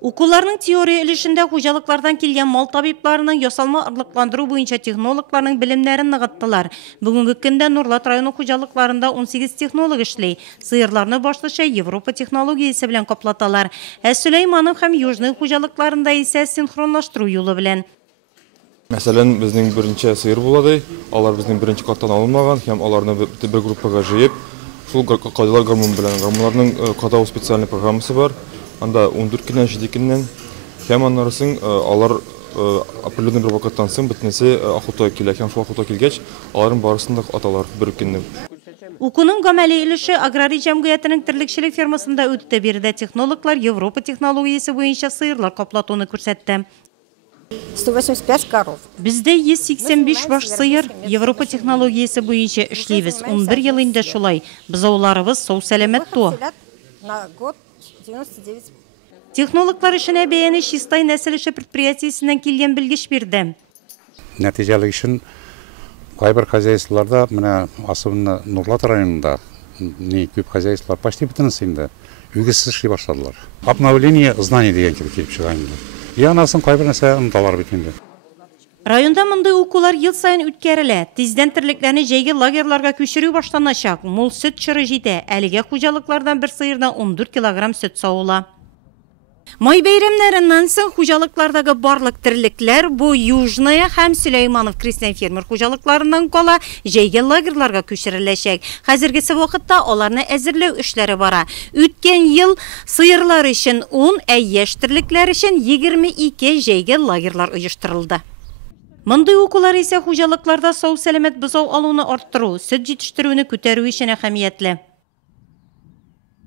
Укуларның теория өлешендә хуҗалыклардан килгән мал табибларының ясалма орлыкландыру буенча технологларның белемнәрен ныгыттылар. Бүгенге көндә Нурлат районы хуҗалыкларында 18 технолог эшли. Сыерларны башлыча Европа технологиясе белән каплаталар. Сөләйманов һәм Южный хуҗалыкларында исә синхронлаштыру юлы белән. Мәсәлән, безнең беренче сыер булады. Алар безнең беренче каттан алынмаган һәм аларны бер группага җыеп, шул кадалар гормон белән. Гормоннарның кадау специаль программасы бар. Анда 14 көннән 7 көннән һәм аннарысын алар определенный бер вакыттан соң бөтенесе охота килә. Һәм шул охота килгәч, аларның барысын да аталар бер көнне. Укуның гамәли өлеше аграрий җәмгыятенең терлекчелек фермасында үтте. Биредә технологлар Европа технологиясе буенча сыерлар каплатуны күрсәтте. 185 коров. Бездә 185 баш сыер Европа технологиясе буенча эшлибез. 11 ел инде шулай. Бозауларыбыз сау сәламәт туа. На год 99. Технологлар эшенә бәяне Чистай нәсел эше предприятиесеннән килгән белгеч бирде. Нәтиҗәлек өчен кайбер хозяйстволарда, менә особенно Нурлат районында, күп хозяйстволар почти бөтенесе инде үгезсез эшли башладылар. Обновление знаний дигән килеп чыга инде. Янасын кайбер нәрсә оныталар бит инде. Районда мондай укулар ел сайын үткәрелә. Тиздән терлекләрне җәйге лагерьларга күчерү башланачак. Мул сөт чыры җитә. Әлегә хуҗалыклардан бер сыердан 14 килограмм сөт сауыла. Май бәйрәмнәреннән соң хуҗалыклардагы барлык терлекләр бу Южная һәм Сөләйманов крестьян фермер хуҗалыкларыннан кала җәйге лагерьларга күчереләчәк. Хәзергесе вакытта аларны әзерләү эшләре бара. Үткән ел сыерлар өчен 10, яшь терлекләр өчен 22 җәйге лагерьлар оештырылды. Мондый укулар исә хуҗалыкларда сау сәламәт бозау алуны арттыру, сөт җитештерүне күтәрү өчен әһәмиятле.